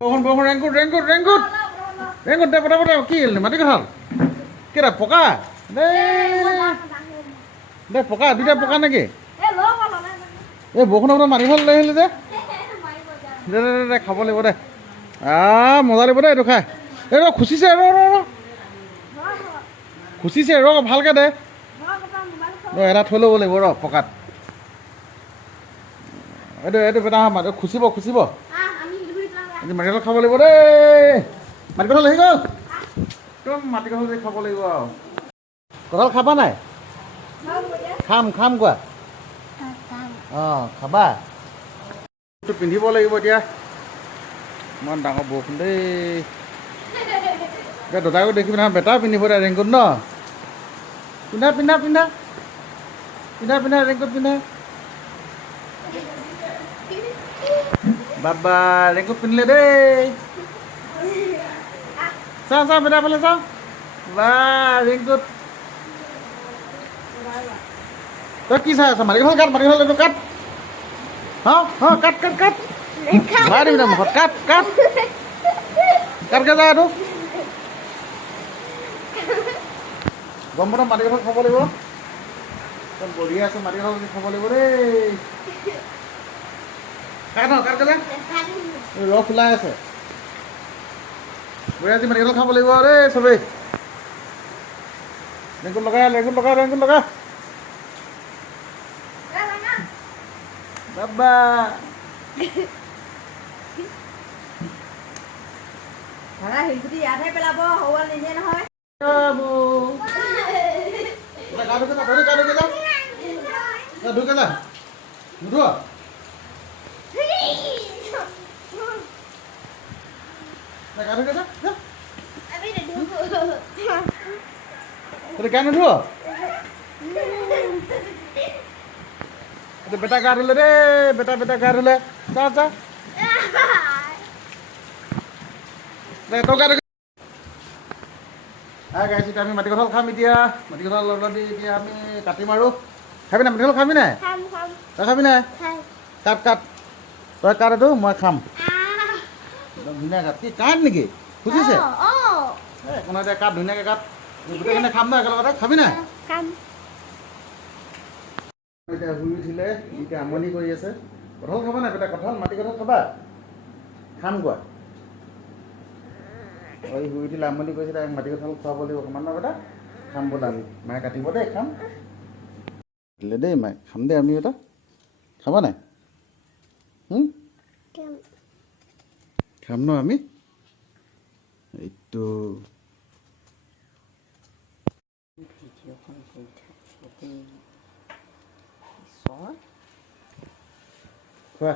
বৰষুণ ৰেংকুট দে পটা কি মাটি কঁঠাল কেইটা পকা দে পকা দুইটা পকা নেকি এই বৰষুণৰ মাটি কঁঠাল লৈ আহিলি যে দে দে দে খাব লাগিব দে মজা লাগিব দে এইটো খাই এই খুচিছে খুচিছে ভালকৈ দে এটা থৈ ল'ব লাগিব পকাত এইটো বেটা খুচিব মাটি কঁঠাল খাব লাগিব দেই মাটি কঁঠাল আহি গ'ল একদম মাটি কঁঠাল যে খাব লাগিব আৰু কঁঠাল খাবা নাই খাম কোৱা খাবা পিন্ধিব লাগিব এতিয়া ইমান ডাঙৰ বৰষুণ দেই এতিয়া দাদাকো দেখিবি নহয় বেটাও পিন্ধিব দে ৰেংকুট ন পিন্ধা ৰেংকুট পিন্ধা বাবা ৰেংকুট পিন্ধিলে দেই চাওঁ বেটা ফালে চাওঁ বা ৰেংকুট তই কি চাই আছ মাটি কঁঠাল এইটো কাট কাট ভৰাই দিবি না মুখত কাটকে যা এইটো গম পাওঁ মাটি কঁঠাল খাব লাগিব বঢ়িয়া আছে মাটি কঁঠাল খাব লাগিব দেই কাটকে যা ৰস ওলাই আছে বঢ়িয়া আজি মাটি কঁঠাল খাব লাগিব দেই চবেই ৰেংকুট লগা বাবা শিলগুটি ইয়াতহে পেলাব হৌৱাল নিদিয়ে নহয় বেটা গা ধুলে দেই বেটা গা ধুলে যা গাইছোঁ আমি মাটি কঁঠাল খাম এতিয়া মাটি কঁঠাল অলৰেডি এতিয়া আমি কাটিম আৰু খাবি নাই মাটি কঁঠাল খাবি নাই তই খাবি নাই কাট তই কাট এইটো মই খাম একদম ধুনীয়া কাট কি কাট নেকি খুজিছে একো নাই দে কাট ধুনীয়াকৈ কাট গোটেইখিনি খাম ন একেলগতে খাবি নাই এতিয়া শুই উঠিলে এতিয়া আমনি কৰি আছে কঁঠাল খাবা নাই বেটা কঁঠাল মাটি কঁঠাল খাবা খাম কোৱা শুই উঠিলে আমনি কৰিছিলে মাটি কঁঠাল খুৱাব লাগিব অকণমান ন বেটা খাম বোলা আমি মায়ে কাটিব দেই খাম দিলে দেই মায়ে খাম দেই আমি এটা খাবা নাই খাম ন আমি এইটো খোৱা